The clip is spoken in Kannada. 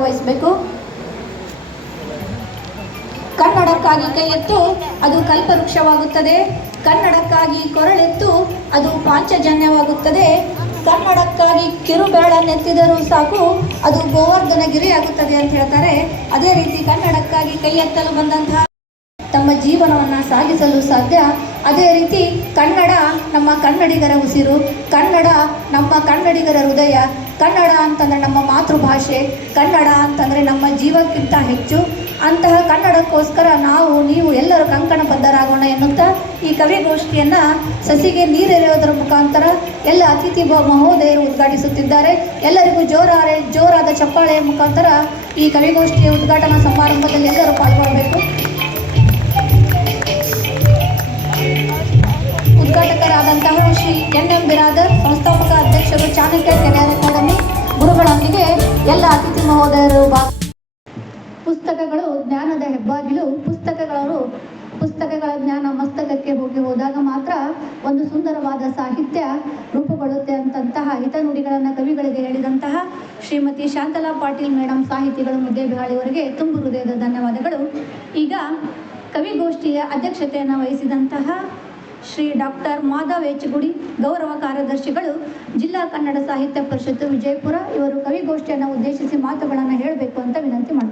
ಗೌರವಿಸಬೇಕು ಕನ್ನಡಕ್ಕಾಗಿ ಕೈ ಎತ್ತು ಅದು ಕಲ್ಪವೃಕ್ಷವಾಗುತ್ತದೆ. ಕನ್ನಡಕ್ಕಾಗಿ ಕೊರಳೆತ್ತು, ಅದು ಪಾಂಚಜನ್ಯವಾಗುತ್ತದೆ. ಕನ್ನಡಕ್ಕಾಗಿ ಕಿರುಬೆರಳನ್ನೆತ್ತಿದರೂ ಸಾಕು, ಅದು ಗೋವರ್ಧನಗಿರಿ ಆಗುತ್ತದೆ ಅಂತ ಹೇಳ್ತಾರೆ. ಅದೇ ರೀತಿ ಕನ್ನಡಕ್ಕಾಗಿ ಕೈ ಎತ್ತಲು ಬಂದಂತಹ ತಮ್ಮ ಜೀವನವನ್ನು ಸಾಗಿಸಲು ಸಾಧ್ಯ. ಅದೇ ರೀತಿ ಕನ್ನಡ ನಮ್ಮ ಕನ್ನಡಿಗರ ಉಸಿರು, ಕನ್ನಡ ನಮ್ಮ ಕನ್ನಡಿಗರ ಹೃದಯ, ಕನ್ನಡ ಅಂತಂದರೆ ನಮ್ಮ ಮಾತೃಭಾಷೆ, ಕನ್ನಡ ಅಂತಂದರೆ ನಮ್ಮ ಜೀವಕ್ಕಿಂತ ಹೆಚ್ಚು. ಅಂತಹ ಕನ್ನಡಕ್ಕೋಸ್ಕರ ನಾವು, ನೀವು ಎಲ್ಲರೂ ಕಂಕಣ ಬದ್ಧರಾಗೋಣ ಎನ್ನುತ್ತಾ ಈ ಕವಿಗೋಷ್ಠಿಯನ್ನು ಸಸಿಗೆ ನೀರೆರೆಯೋದರ ಮುಖಾಂತರ ಎಲ್ಲ ಅತಿಥಿ ಮಹೋದಯರು ಉದ್ಘಾಟಿಸುತ್ತಿದ್ದಾರೆ. ಎಲ್ಲರಿಗೂ ಜೋರಾರೆ, ಜೋರಾದ ಚಪ್ಪಾಳೆಯ ಮುಖಾಂತರ ಈ ಕವಿಗೋಷ್ಠಿಯ ಉದ್ಘಾಟನಾ ಸಮಾರಂಭದಲ್ಲಿ ಎಲ್ಲರೂ ಪಾಲ್ಗೊಳ್ಳಬೇಕು ಶ್ರೀ ಎನ್ ಎಂ ಬಿರಾದರ್ ಸಂಸ್ಥಾಪಕ ಅಧ್ಯಕ್ಷರು ಚಾಣಕ್ಯ ಅಕಾಡೆಮಿ ಗುರುಗಳೊಂದಿಗೆ ಎಲ್ಲ ಅತಿಥಿ ಮಹೋದಯರು ಪುಸ್ತಕಗಳು ಜ್ಞಾನದ ಹೆಬ್ಬಾಗಿಲು. ಪುಸ್ತಕಗಳು ಪುಸ್ತಕಗಳ ಜ್ಞಾನ ಮಸ್ತಕಕ್ಕೆ ಹೋಗಿ ಹೋದಾಗ ಮಾತ್ರ ಒಂದು ಸುಂದರವಾದ ಸಾಹಿತ್ಯ ರೂಪುಗೊಳ್ಳುತ್ತೆ ಅಂತಂತಹ ಹಿತನುಡಿಗಳನ್ನು ಕವಿಗಳಿಗೆ ಹೇಳಿದಂತಹ ಶ್ರೀಮತಿ ಶಾಂತಲಾ ಪಾಟೀಲ್ ಮೇಡಮ್ ಸಾಹಿತಿಗಳು ಮುದ್ದೇಬಿಹಾಳಿಯವರಿಗೆ ತುಂಬು ಹೃದಯದ ಧನ್ಯವಾದಗಳು. ಈಗ ಕವಿಗೋಷ್ಠಿಯ ಅಧ್ಯಕ್ಷತೆಯನ್ನು ವಹಿಸಿದಂತಹ ಶ್ರೀ ಡಾಕ್ಟರ್ ಮಾಧವ್ ಎಚ್ಗುಡಿ ಗೌರವ ಕಾರ್ಯದರ್ಶಿಗಳು, ಜಿಲ್ಲಾ ಕನ್ನಡ ಸಾಹಿತ್ಯ ಪರಿಷತ್ತು ವಿಜಯಪುರ ಇವರು ಕವಿಗೋಷ್ಠಿಯನ್ನು ಉದ್ದೇಶಿಸಿ ಮಾತುಗಳನ್ನು ಹೇಳಬೇಕು ಅಂತ ವಿನಂತಿ ಮಾಡ್ಕೋತೇನೆ